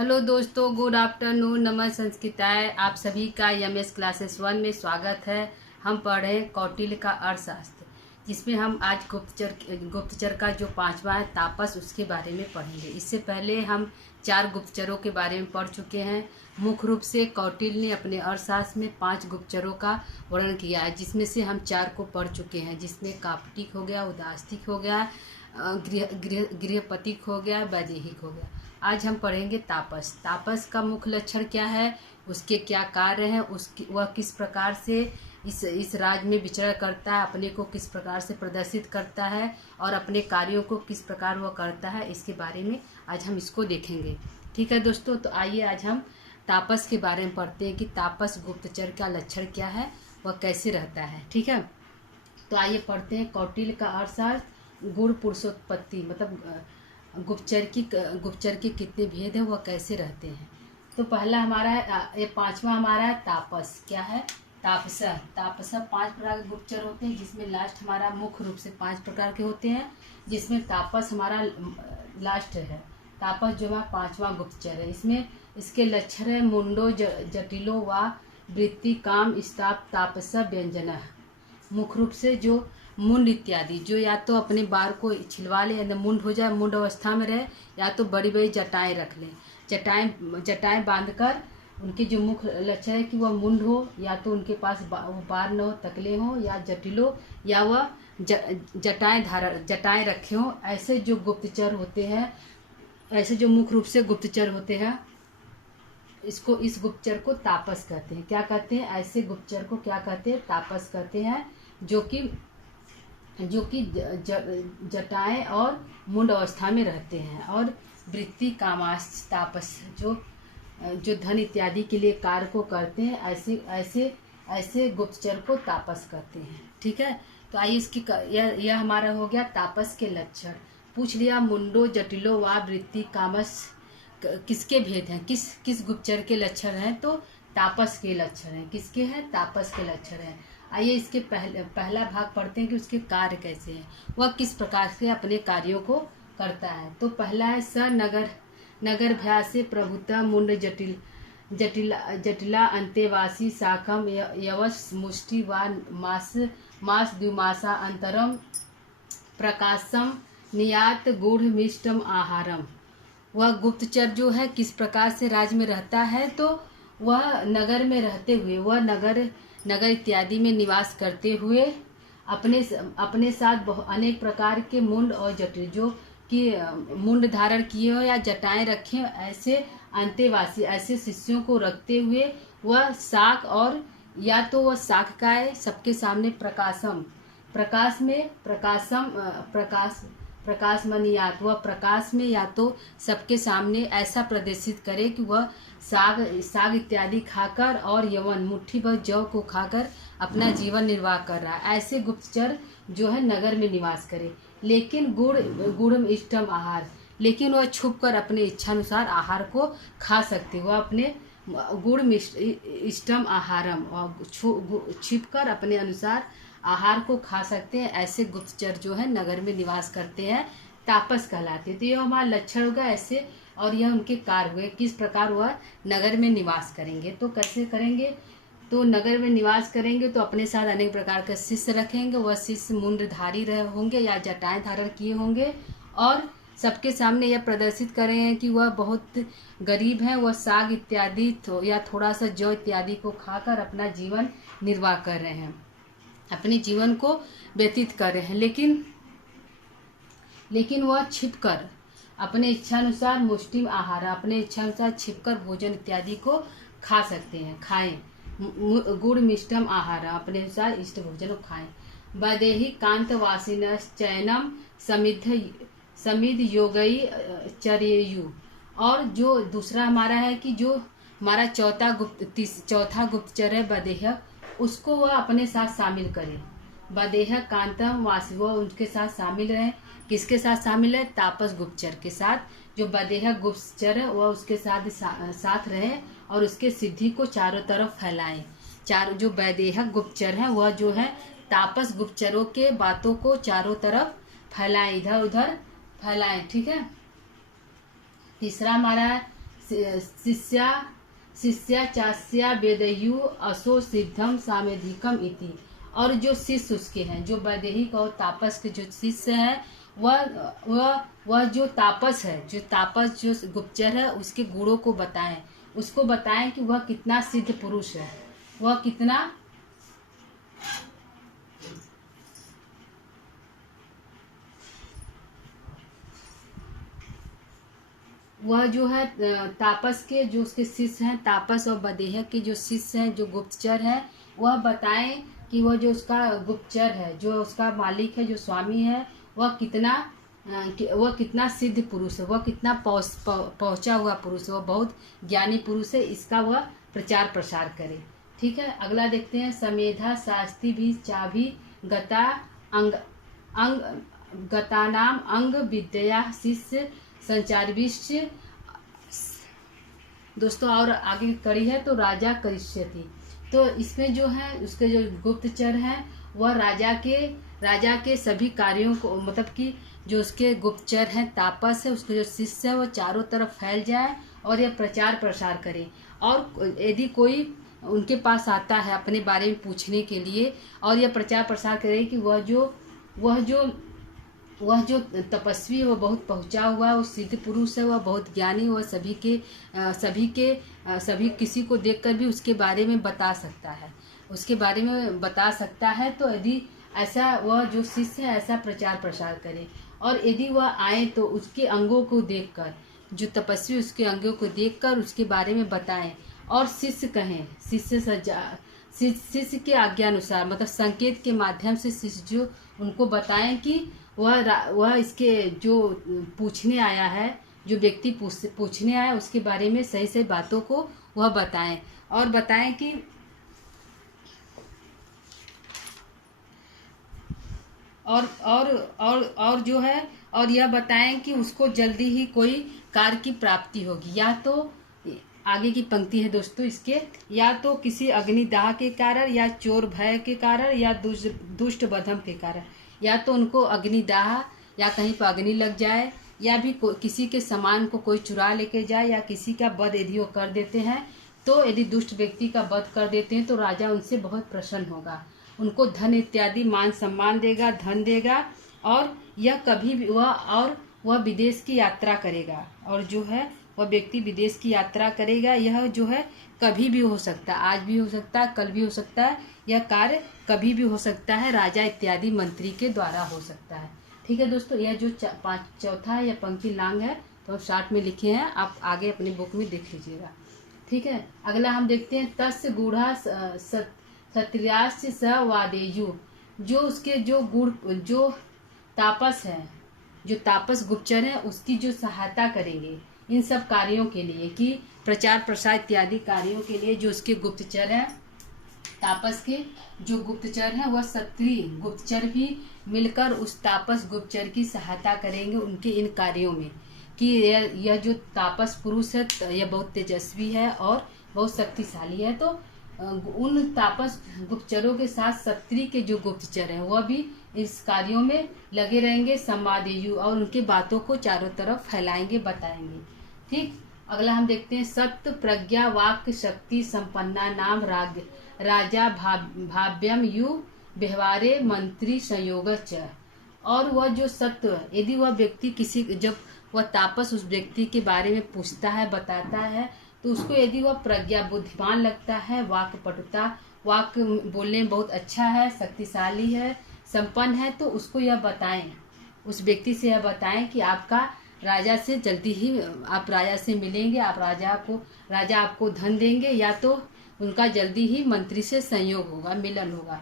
Hello दोस्तों, good afternoon. नमः संस्कृताय। आप सभी का एमएस क्लासेस 1 में स्वागत है। हम पढ़ रहे हैं कौटिल्य का अर्थशास्त्र, जिसमें हम आज गुप्तचर का जो 5वां है तापस, उसके बारे में पढ़ेंगे। इससे पहले हम 4 गुप्तचरों के बारे में पढ़ चुके हैं। मुख्य रूप से कौटिल्य ने अपने अर्थशास्त्र में 5 गुप्तचरों का वर्णन किया है, जिसमें से हम 4 को पढ़ चुके हैं, जिसमें कापटिक हो गया, उदास्तिक हो गया, गृहपतिक हो गया, वैदेहिक हो गया। आज हम पढ़ेंगे तापस। तापस का मुख्य लक्षण क्या है, उसके क्या कार्य हैं, उसकी वह किस प्रकार से इस राज्य में विचरण करता है, अपने को किस प्रकार से प्रदर्शित करता है और अपने कार्यों को किस प्रकार वह करता है, इसके बारे में आज हम इसको देखेंगे। ठीक है दोस्तों, तो आइए आज हम तापस के बारे में पढ़ते हैं कि तापस गुप्तचर का लक्षण क्या है, वह कैसे रहता है। ठीक है, तो आइए पढ़ते हैं। कौटिल्य का अर्थशास्त्र गुण पुरुषोत्पत्ति, मतलब गुप्तचर के कितने भेद हैं, वह कैसे रहते हैं। तो पहला हमारा है, ये 5वां हमारा है तापस। क्या है? तापसा। 5 प्रकार के गुप्तचर होते हैं, जिसमें लास्ट हमारा मुख्य रूप से 5 प्रकार के होते हैं, जिसमें तापस हमारा लास्ट है। तापस जो हमारा 5वां गुप्तचर है। इसमें इसके लक्षण है मुंडो जटिलो व वृत्ति काम स्ताप तापस व्यंजन। मुख्य रूप से जो मुंड इत्यादि, जो या तो अपने बाल को छिलवा ले, या मुंड हो जाए, मुंड अवस्था में रहे, या तो बड़ी बड़ी जटाएं रख लें। जटाएं बांधकर उनके जो मुख्य लक्षण है कि वह मुंड हो, या तो उनके पास बाल न हो, तकले हो, या जटिलो, या वह जटाएं रखे हों। ऐसे जो गुप्तचर होते हैं, ऐसे जो मुख्य रूप से गुप्तचर होते हैं, इस गुप्तचर को तापस कहते हैं। क्या कहते हैं? ऐसे गुप्तचर को क्या कहते हैं? तापस कहते हैं, जो कि जटाएं और मुंड अवस्था में रहते हैं। और वृत्ति कामाश तापस, जो धन इत्यादि के लिए कार्य को करते हैं, ऐसे गुप्तचर को तापस कहते हैं। ठीक है, तो आइए इसकी यह हमारा हो गया तापस के लक्षण। पूछ लिया मुंडो जटिलो व वृत्ति कामस किसके भेद हैं, किस गुप्तचर के लक्षण हैं, तो तापस के लक्षण हैं। किसके हैं? तापस के लक्षण हैं। आइए इसके पहला भाग पढ़ते हैं कि उसके कार्य कैसे हैं, वह किस प्रकार से अपने कार्यों को करता है। तो पहला है स नगर भ्यासे प्रभुता मुंड जटिला अंतेवासी शाखम यवस मुष्टि व मास द्विमासा अंतरम प्रकाशम नियात गूढ़ मिष्टम आहारम। वह गुप्तचर जो है किस प्रकार से राज्य में रहता है, तो वह नगर में रहते हुए, वह नगर इत्यादि में निवास करते हुए अपने साथ अनेक प्रकार के मुंड और जटिल, जो कि मुंड धारण किए हो या जटाएं रखे हो, ऐसे अंतेवासी, ऐसे शिष्यों को रखते हुए वह शाक, और या तो वह शाक का है सबके सामने प्रकाशमनियात, वह प्रकाश में या तो सबके सामने ऐसा प्रदर्शित करे कि वह साग इत्यादि खाकर और यवन मुट्ठी भर जौ को खाकर अपना जीवन निर्वाह कर रहा है। ऐसे गुप्तचर जो है नगर में निवास करे, लेकिन गुड़ इष्टम आहार, लेकिन वह छुपकर अपने इच्छानुसार आहार को खा सकते। वह अपने गुड़ इष्टम आहारम, छिपकर अपने अनुसार आहार को खा सकते हैं। ऐसे गुप्तचर जो है नगर में निवास करते हैं, तापस कहलाते हैं। तो यह हमारा लक्षण होगा ऐसे, और यह उनके कार्य हुए, किस प्रकार वह नगर में निवास करेंगे। तो कैसे करेंगे? तो नगर में निवास करेंगे तो अपने साथ अनेक प्रकार के शिष्य रखेंगे। वह शिष्य मुंडधारी होंगे या जटाएं धारण किए होंगे, और सबके सामने यह प्रदर्शित करेंगे कि वह बहुत गरीब है, वह साग इत्यादि या थोड़ा सा जौ इत्यादि को खाकर अपना जीवन निर्वाह कर रहे हैं, अपने जीवन को व्यतीत कर रहे हैं। लेकिन वह छिपकर अपने इच्छानुसार मुष्टिम आहार, अपने इच्छानुसार छिपकर भोजन इत्यादि को खा सकते हैं, खाएं। गुड़ मिष्टम आहार, अपने अनुसार इष्ट भोजन को खाएं। वैदेही कांतवासिन चयनम समिध योगई चरेयु। और जो दूसरा हमारा है कि जो हमारा चौथा गुप्तचर है वैदेह, उसको वह अपने साथ शामिल करे। वैदेह कांतम वासी, वह उनके साथ शामिल रहे। किसके साथ शामिल है? तापस गुप्तचर के साथ। जो वैदेह गुप्तचर है वह उसके साथ रहे और उसके सिद्धि को चारों तरफ फैलाएं। जो वैदेह गुप्तचर है वह जो है तापस गुप्तचरों के बातों को चारों तरफ फैलाएं, इधर उधर फैलाएं। ठीक है, तीसरा हमारा शिष्या शिष्या चास्या वेदयु असो सिद्धम सामेधिकम इति। और जो शिष्य उसके हैं, जो वैदेहिक और तापस के जो शिष्य हैं, वह जो तापस है, जो गुप्तचर है, उसके गुणों को बताएं, उसको बताएं कि वह कितना सिद्ध पुरुष है, वह कितना वह जो है तापस के जो उसके शिष्य हैं, तापस और वैदेह के जो शिष्य हैं, जो गुप्तचर हैं, वह बताएं कि वह जो उसका गुप्तचर है, जो उसका मालिक है, जो स्वामी है, वह कितना सिद्ध पुरुष है, वह कितना पहुंचा हुआ पुरुष है, वह बहुत ज्ञानी पुरुष है, इसका वह प्रचार प्रसार करे। ठीक है, अगला देखते हैं। समेधा शास्त्री भी चाभी गता अंग गतानाम अंग विद्या शिष्य संचारविश्च। दोस्तों और आगे कड़ी है तो राजा करिष्यति। तो इसमें जो है उसके जो गुप्तचर हैं, वह राजा के सभी कार्यों को, मतलब कि जो उसके गुप्तचर हैं, तापस है, उसके जो शिष्य है, वो चारों तरफ फैल जाए और यह प्रचार प्रसार करे। और यदि कोई उनके पास आता है अपने बारे में पूछने के लिए, और यह प्रचार प्रसार करे कि वह जो तपस्वी है, वह बहुत पहुंचा हुआ है, वो सिद्ध पुरुष है, वह बहुत ज्ञानी, वह सभी किसी को देखकर भी उसके बारे में बता सकता है। तो यदि ऐसा वह जो शिष्य है ऐसा प्रचार प्रसार करे, और यदि वह आए तो उसके अंगों को देखकर, जो तपस्वी उसके अंगों को देखकर उसके बारे में बताएं, और शिष्य कहें, शिष्य के आज्ञा अनुसार, मतलब संकेत के माध्यम से शिष्य जो उनको बताएं कि वह इसके जो पूछने आया है, जो व्यक्ति पूछने आया, उसके बारे में सही सही बातों को वह बताएं, और बताएं कि और जो है, और यह बताएं कि उसको जल्दी ही कोई कार्य की प्राप्ति होगी, या तो आगे की पंक्ति है दोस्तों इसके, या तो किसी अग्निदाह के कारण, या चोर भय के कारण, या दुष्ट बधम के कारण। या तो उनको अग्निदाह, या कहीं पर अग्नि लग जाए, या भी किसी के सामान को कोई चुरा लेके जाए, या किसी का वध यदि वो कर देते हैं, तो यदि दुष्ट व्यक्ति का वध कर देते हैं तो राजा उनसे बहुत प्रसन्न होगा, उनको धन इत्यादि मान सम्मान देगा, धन देगा, और वह विदेश की यात्रा करेगा, और जो है वह व्यक्ति विदेश की यात्रा करेगा। यह जो है कभी भी हो सकता है, आज भी हो सकता है, कल भी हो सकता है, यह कार्य कभी भी हो सकता है, राजा इत्यादि मंत्री के द्वारा हो सकता है। ठीक है दोस्तों, यह जो चौथा है, यह पंक्ति लांग है, तो शार्ट में लिखे हैं, आप आगे अपनी बुक में देख लीजिएगा। ठीक है, अगला हम देखते हैं। तस्य गूढ़ा क्षत्रियास्य स वादेयु। जो उसके जो तापस है, जो तापस गुप्तचर है, उसकी जो सहायता करेंगे इन सब कार्यों के लिए, कि प्रचार प्रसार इत्यादि कार्यों के लिए, जो उसके गुप्तचर हैं, तापस के जो गुप्तचर हैं, वह क्षत्रिय गुप्तचर भी मिलकर उस तापस गुप्तचर की सहायता करेंगे उनके इन कार्यों में, कि यह जो तापस पुरुष है यह बहुत तेजस्वी है और बहुत शक्तिशाली है। तो उन तापस गुप्तचरों के साथ क्षत्रिय के जो गुप्तचर हैं वह भी इस कार्यों में लगे रहेंगे, संवादेयु, और उनकी बातों को चारों तरफ फैलाएंगे, बताएंगे। ठीक, अगला हम देखते हैं। सत्य प्रज्ञा वाक्य शक्ति संपन्ना नाम राजा भाव्यम यु व्यवहारे मंत्री संयोगच। और वह जो सत्य, यदि वह व्यक्ति जब वह तापस उस व्यक्ति के बारे में पूछता है, बताता है, तो उसको यदि वह प्रज्ञा बुद्धिमान लगता है, वाक्य बोलने में बहुत अच्छा है, शक्तिशाली है, संपन्न है, तो उसको यह बताएं, उस व्यक्ति से यह बताएं कि आपका राजा से जल्दी ही आप राजा से मिलेंगे, राजा आपको धन देंगे, या तो उनका जल्दी ही मंत्री से संयोग होगा, मिलन होगा।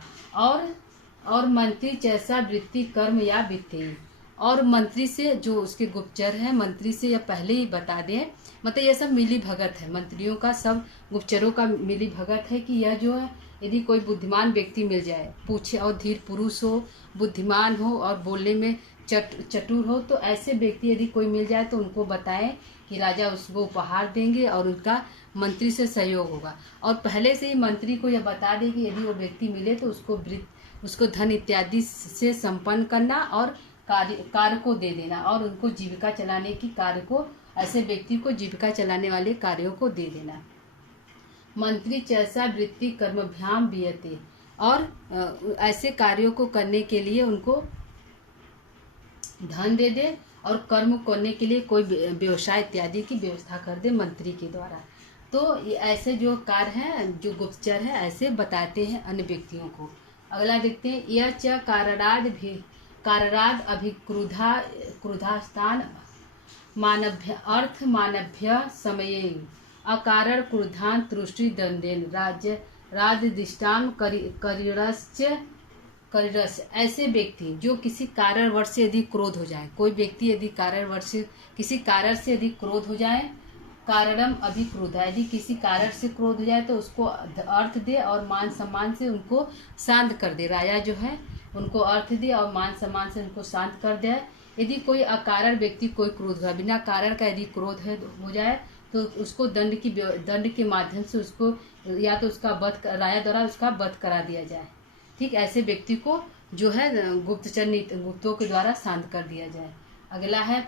और मंत्री जैसा वृत्ति कर्म या वित्तीय, और मंत्री से जो उसके गुप्तचर है, मंत्री से यह पहले ही बता दें, मतलब यह सब मिली भगत है, मंत्रियों का सब गुप्तचरों का मिली भगत है, कि यह जो है यदि कोई बुद्धिमान व्यक्ति मिल जाए, पूछे, और धीर पुरुष हो, बुद्धिमान हो, और बोलने में चतुर हो, तो ऐसे व्यक्ति यदि कोई मिल जाए तो उनको बताएं कि राजा उसको उपहार देंगे और उनका मंत्री से सहयोग होगा। और पहले से ही मंत्री को यह बता दें कि यदि वो व्यक्ति मिले तो उसको धन इत्यादि से संपन्न करना और कार्य को दे देना और उनको जीविका चलाने की कार्य को, ऐसे व्यक्ति को जीविका चलाने वाले कार्यों को दे देना। मंत्री चैसा वृत्ति कर्मभ्याम वियते, और ऐसे कार्यों को करने के लिए उनको धन दे दे और कर्म करने के लिए कोई व्यवसाय इत्यादि की व्यवस्था कर दे मंत्री के द्वारा। तो ये ऐसे जो कार्य हैं, जो गुप्तचर है, ऐसे बताते हैं अन्य व्यक्तियों को। अगला देखते हैं, यह च कारराद क्रुधास्थान मानभ्य अर्थ मानभ्य समये अकारर क्रुधान तुष्टि दंडेन राजदिष्टान करिरस। ऐसे व्यक्ति जो किसी कारणवश से यदि क्रोध हो जाए, कोई व्यक्ति यदि किसी कारण से यदि क्रोध हो जाए, कारणम अभिक्रोधा, यदि किसी कारण से क्रोध हो जाए तो उसको अर्थ दे और मान सम्मान से उनको शांत कर दे। राजा जो है उनको अर्थ दे और मान सम्मान से उनको शांत कर दे। यदि कोई अकारण व्यक्ति कोई क्रोध हुआ, बिना कारण का यदि क्रोध हो जाए तो उसको दंड के माध्यम से उसको या तो उसका वध, राजा द्वारा उसका वध करा दिया जाए। ठीक, ऐसे व्यक्ति को जो है गुप्तों के द्वारा शांत कर दिया जाए। अगला है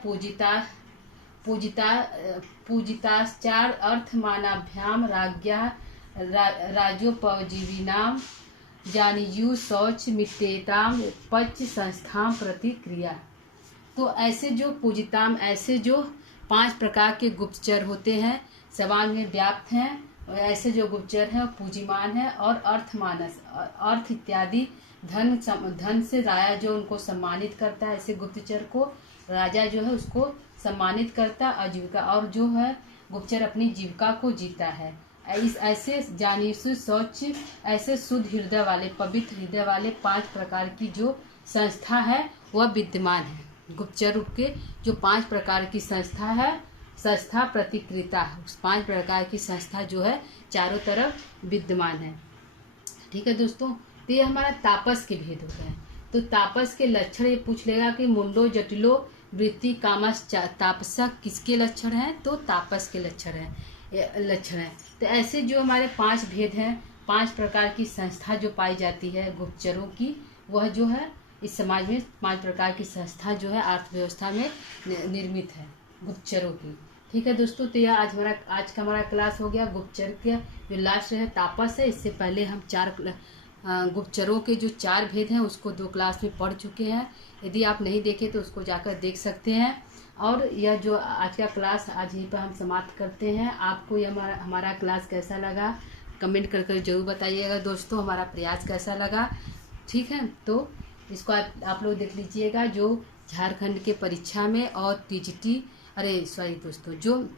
पूजिताश्चार अर्थमानाभ्याम राज्ञा राजोपजीविनाम जानियु शौच मितेताम पच संस्थाम प्रतिक्रिया। तो ऐसे जो पूजिताम, ऐसे जो 5 प्रकार के गुप्तचर होते हैं, समाज में व्याप्त हैं, ऐसे जो गुप्तचर हैं पूजीमान है और अर्थ इत्यादि धन से राजा जो उनको सम्मानित करता है, ऐसे गुप्तचर को राजा जो है उसको सम्मानित करता है। आजीविका, और जो है गुप्तचर अपनी जीविका को जीता है। ऐसे जानिसु शौच, ऐसे शुद्ध हृदय वाले, पवित्र हृदय वाले 5 प्रकार की जो संस्था है वह विद्यमान है। गुप्तचर के जो 5 प्रकार की संस्था है, संस्था प्रतिक्रिता, उस 5 प्रकार की संस्था जो है चारों तरफ विद्यमान है। ठीक है दोस्तों, तो ये हमारा तापस के भेद हो गए। तो तापस के लक्षण ये पूछ लेगा कि मुंडो जटिलो वृत्ति कामस तापसा किसके लक्षण हैं, तो तापस के लक्षण है। तो ऐसे जो हमारे 5 भेद हैं, 5 प्रकार की संस्था जो पाई जाती है गुप्तचरों की, वह जो है इस समाज में 5 प्रकार की संस्था जो है अर्थव्यवस्था में निर्मित है गुप्तचरों की। ठीक है दोस्तों, तो यह आज का हमारा क्लास हो गया। गुप्तचर के जो लास्ट है तापस है। इससे पहले हम 4 गुप्तचरों के जो 4 भेद हैं उसको 2 क्लास में पढ़ चुके हैं। यदि आप नहीं देखे तो उसको जाकर देख सकते हैं। और यह जो आज का क्लास आज यहीं पर हम समाप्त करते हैं। आपको यह हमारा क्लास कैसा लगा कमेंट कर जरूर बताइएगा दोस्तों, हमारा प्रयास कैसा लगा। ठीक है, तो इसको आप लोग देख लीजिएगा। जो झारखंड के परीक्षा में और दोस्तों, जो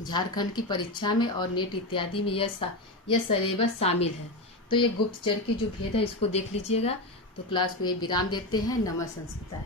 झारखंड की परीक्षा में और नेट इत्यादि में यह सिलेबस शामिल है। तो ये गुप्तचर के जो भेद है इसको देख लीजिएगा। तो क्लास को ये विराम देते हैं। नमः संस्कृता।